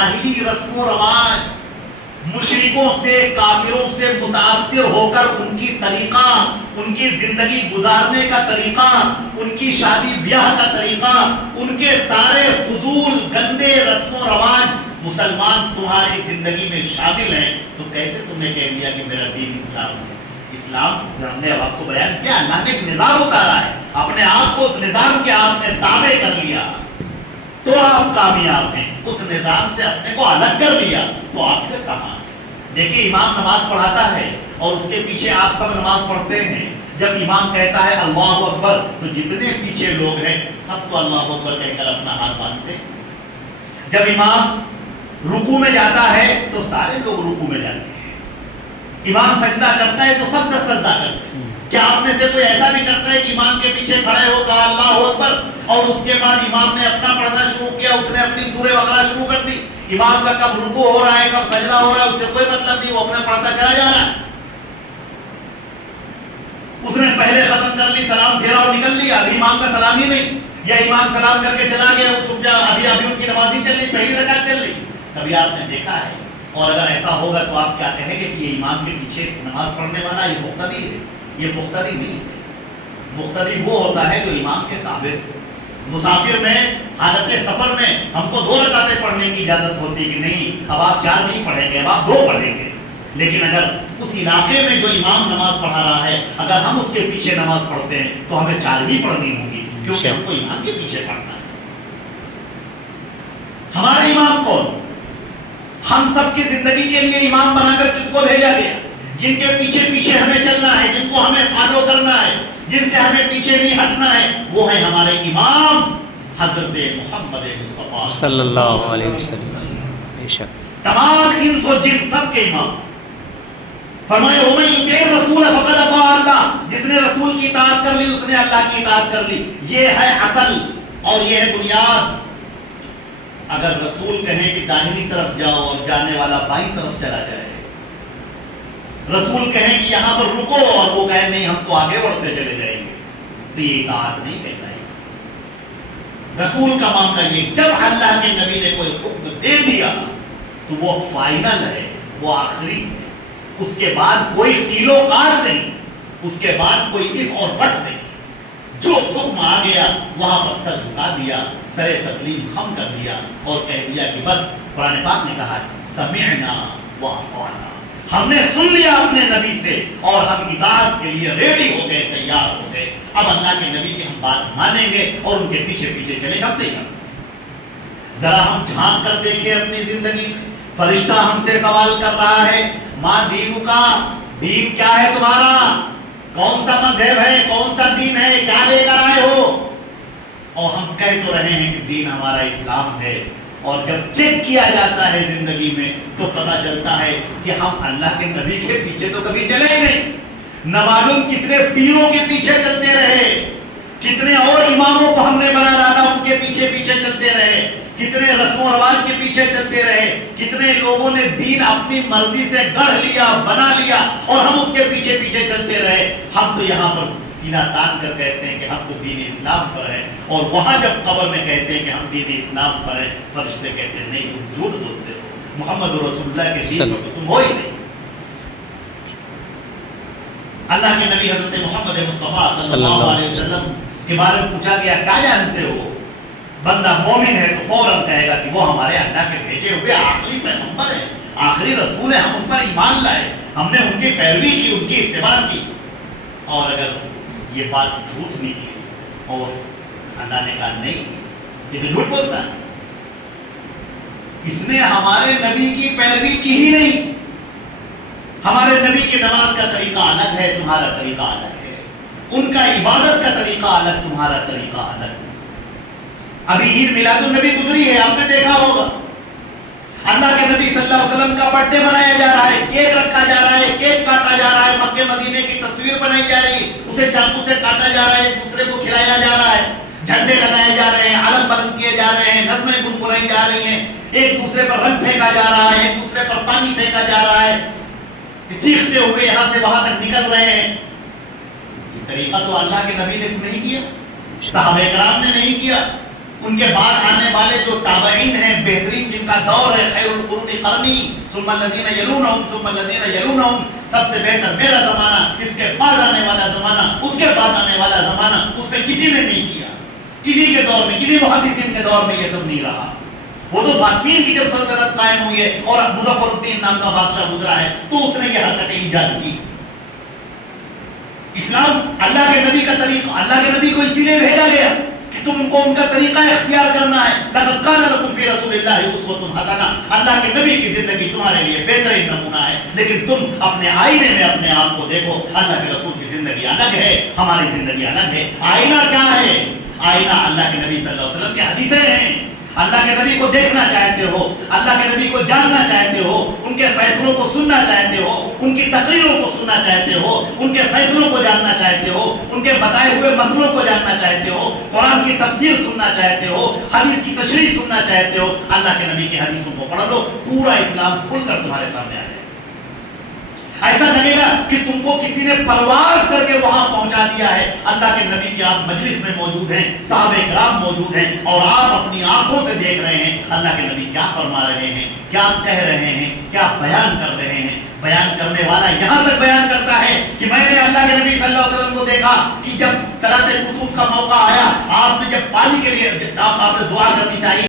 جاہلی رسم و رواج، مشرکوں سے کافروں سے متاثر ہو کر ان کی طریقہ، ان کی زندگی گزارنے کا طریقہ، ان کی شادی بیاہ کا طریقہ، ان کے سارے فضول گندے رسم و رواج مسلمان تمہاری زندگی میں شامل ہیں، تو کیسے تم نے کہہ دیا کہ میرا دین اسلام ہے؟ اسلام ہم نے اب آپ کو بیان کیا، اللہ نے ایک نظام اتارا ہے، اپنے آپ کو اس نظام کے آپ نے تابع کر لیا تو آپ کامیاب ہیں، اس نظام سے اپنے کو الگ کر لیا تو آپ کے کہاں ہیں؟ دیکھیے امام نماز پڑھاتا ہے اور اس کے پیچھے آپ سب نماز پڑھتے ہیں، جب امام کہتا ہے اللہ اکبر تو جتنے پیچھے لوگ ہیں سب تو اللہ اکبر کہہ کر اپنا ہاتھ باندھتے ہیں، جب امام رکوع میں جاتا ہے تو سارے لوگ رکوع میں جاتے ہیں، امام سجدہ کرتا ہے تو سب سے سجدہ کرتے ہیں۔ کیا آپ میں سے کوئی ایسا بھی کرتا ہے کہ امام کے پیچھے کھڑے ہو کہا اللہ اکبر اور اس کے بعد امام نے اپنا پڑھنا شروع کیا، اس نے اپنی سورہ بقرہ شروع کر دی، امام کا کب رکوع ہو رہا ہے کب سجدہ ہو رہا ہے اس سے کوئی مطلب نہیں، وہ اپنا پڑھتا چلا جا رہا ہے، اس نے پہلے ختم کر لی، سلام پھیرا اور نکل لیا، ابھی امام کا سلام ہی نہیں، یا امام سلام کر کے چلا گیا وہ چھپ جا، ابھی ان کی نماز ہی چل رہی، پہلی رکعت چل رہی، کبھی آپ نے دیکھا ہے؟ اور اگر ایسا ہوگا تو آپ کیا کہیں گے کہ یہ امام کے پیچھے نماز پڑھنے والا یہ مقتدی ہے؟ یہ مقتدی نہیں ہے، مقتدی وہ ہوتا ہے جو امام کے تابع۔ مسافر میں حالت سفر میں ہم کو 2 رکعتیں پڑھنے کی اجازت ہوتی کہ نہیں اب آپ 4 نہیں پڑھیں گے، اب آپ 2 پڑھیں گے، لیکن اگر اس علاقے میں جو امام نماز پڑھا رہا ہے اگر ہم اس کے پیچھے نماز پڑھتے ہیں تو ہمیں 4 ہی پڑھنی ہوگی، کیونکہ ہم کو امام کے پیچھے پڑھنا ہے۔ ہمارا امام کون؟ ہم سب کی زندگی کے لیے امام بنا کر کس کو بھیجا گیا؟ جن کے پیچھے پیچھے ہمیں چلنا ہے، جن کو ہمیں فالو کرنا ہے، جن سے ہمیں پیچھے نہیں ہٹنا ہے، وہ ہیں ہمارے امام حضرت محمد مصطفیٰ صلی اللہ علیہ وسلم۔ بے شک تمام انس و جن سب کے امام۔ فرمایا وَمَن يُطِعِ الرَّسُولَ فَقَدْ أَطَاعَ اللَّهَ، جس نے رسول کی اطاعت کر لی اس نے اللہ کی اطاعت کر لی، یہ ہے اصل اور یہ ہے بنیاد۔ اگر رسول کہیں کہ داہنی طرف جاؤ اور جانے والا بائیں طرف چلا جائے، رسول کہیں کہ یہاں پر رکو اور وہ کہیں نہیں ہم تو آگے بڑھتے چلے جائیں گے، تو یہ اطاعت نہیں کہتا ہے۔ رسول کا معاملہ یہ، جب اللہ کے نبی نے کوئی حکم دے دیا تو وہ فائنل ہے، وہ آخری ہے، اس کے بعد کوئی قیل و قال نہیں، اس کے بعد کوئی اف اور بٹ نہیں، جو حکم آ گیا وہاں پر سر جھکا دیا، سر تسلیم خم کر دیا اور کہہ دیا کہ بس، قرآن پاک نے کہا سمعنا واطعنا، ہم نے سن لیا اپنے نبی سے اور ہم اطاعت کے لیے ریڈی ہو گئے، تیار ہو گئے، اب اللہ کے نبی کی ہم بات مانیں گے اور ان کے پیچھے پیچھے چلیں گے، ہم تیار۔ ذرا ہم جھانک کر دیکھیں اپنی زندگی میں، فرشتہ ہم سے سوال کر رہا ہے ماں دین کا، دین کیا ہے تمہارا، کون سا مذہب ہے، کون سا دین ہے، کیا لے کر آئے ہو، اور ہم کہہ تو رہے ہیں کہ دین ہمارا اسلام ہے، اور جب چیک کیا جاتا ہے زندگی میں تو پتہ چلتا ہے کہ ہم اللہ کے نبی کے پیچھے تو کبھی چلے نہیں، نہ معلوم کتنے پیروں کے پیچھے چلتے رہے، کتنے اور اماموں کو ہم نے بنا ڈالا ان کے پیچھے پیچھے چلتے رہے، کتنے رسم و رواج کے پیچھے چلتے رہے، کتنے لوگوں نے دین اپنی مرضی سے گڑھ لیا، بنا لیا اور ہم اس کے پیچھے پیچھے چلتے رہے۔ ہم تو یہاں پر سینہ تان کر کہتے ہیں کہ ہم تو دین اسلام پر ہیں، اور وہاں جب قبر میں کہتے ہیں کہ ہم دین اسلام پر ہیں، فرشتے کہتے ہیں نہیں تم جھوٹ بولتے ہو، محمد رسول اللہ کے دین پر تم ہو ہی نہیں۔ اللہ کے نبی حضرت محمد مصطفیٰ صلی اللہ علیہ وسلم کے بارے میں پوچھا گیا کیا جانتے ہو؟ بندہ مومن ہے تو فوراً کہے گا کہ وہ ہمارے اللہ کے بھیجے ہوئے آخری پیغمبر ہیں، آخری رسول ہیں، ہم ان پر ایمان لائے، ہم نے ان کی پیروی کی، ان کی اتباع کی۔ اور اگر یہ بات جھوٹ نکلی اور اللہ نے کہا نہیں یہ تو جھوٹ بولتا ہے، اس نے ہمارے نبی کی پیروی کی ہی نہیں، ہمارے نبی کی نماز کا طریقہ الگ ہے، تمہارا طریقہ الگ ہے، ان کا عبادت کا طریقہ الگ، تمہارا طریقہ الگ۔ ابھی عید میلاد النبی گزری ہے، آپ نے دیکھا ہوگا، اللہ کے نبی صلی اللہ علیہ وسلم کا برتھ ڈے منایا جا رہا ہے، کیک رکھا جا رہا ہے، کیک کاٹا جا رہا ہے، مکے مدینے کی تصویر بنائی جا رہی ہے، اسے چاقو سے کاٹا جا رہا ہے، ایک دوسرے کو کھلایا جا رہا ہے، جھنڈے لگائے جا رہے ہیں، علم بلند کیے جا رہے ہیں، نظمیں گنگنائی جا رہی ہیں، ایک دوسرے پر رنگ پھینکا جا رہا ہے، ایک دوسرے پر پانی پھینکا جا رہا ہے، چیختے ہوئے یہاں سے وہاں تک نکل رہے ہیں۔ یہ طریقہ تو اللہ کے نبی نے نہیں کیا، صحابہ کرام نے نہیں کیا، ان کے بعد آنے والے جو تابعین ہیں بہترین جن کا کا دور ہے خیر القرون قرنی ثم الذین یلونہم ثم الذین یلونہم، سب سے بہتر میرا زمانہ، اس کے بعد آنے والا زمانہ، اس کے بعد آنے والا زمانہ، اس میں کسی نے نہیں کیا، کسی کے دور میں، کسی محدثین کے دور میں یہ سب نہیں رہا۔ وہ تو فاطمیین کی جب سلطنت قائم ہوئی ہے اور اب مظفر الدین نام کا بادشاہ گزرا ہے تو اس نے یہ حرکتیں ایجاد کی۔ اسلام اللہ کے نبی کا طریقہ، اللہ کے نبی کو اسی لیے بھیجا گیا کہ تم کو ان کا طریقہ اختیار کرنا ہے۔ لقد کان لکم فی رسول اللہ اسوۃ حسنہ، اللہ کے نبی کی زندگی تمہارے لیے بہترین نمونہ ہے، لیکن تم اپنے آئینے میں اپنے آپ کو دیکھو۔ اللہ کے رسول کی زندگی الگ ہے، ہماری زندگی الگ ہے۔ آئینہ کیا ہے؟ آئینہ اللہ کے نبی صلی اللہ علیہ وسلم کی حدیثیں ہیں۔ اللہ کے نبی کو دیکھنا چاہتے ہو، اللہ کے نبی کو جاننا چاہتے ہو، ان کے فیصلوں کو سننا چاہتے ہو، ان کی تقریروں کو سننا چاہتے ہو، ان کے فیصلوں کو جاننا چاہتے ہو، ان کے بتائے ہوئے مسئلوں کو جاننا چاہتے ہو، قرآن کی تفسیر سننا چاہتے ہو، حدیث کی تشریح سننا چاہتے ہو، اللہ کے نبی کی حدیثوں کو پڑھ لو، پورا اسلام کھل کر تمہارے سامنے آ جائے۔ ایسا لگے گا کہ تم کو کسی نے پرواز کر کے وہاں پہنچا دیا ہے۔ اللہ کے نبی کی آپ مجلس میں موجود ہیں، صحابہ کرام موجود ہیں، اور آپ اپنی آنکھوں سے دیکھ رہے ہیں اللہ کے نبی کیا فرما رہے ہیں، کیا کہہ رہے ہیں، کیا بیان کر رہے ہیں۔ بیان کرنے والا یہاں تک بیان کرتا ہے کہ میں نے اللہ کے نبی صلی اللہ علیہ وسلم کو دیکھا کہ جب صلاۃ کسوف کا موقع آیا، آپ نے جب پانی کے لیے آپ نے دعا کرنی چاہیے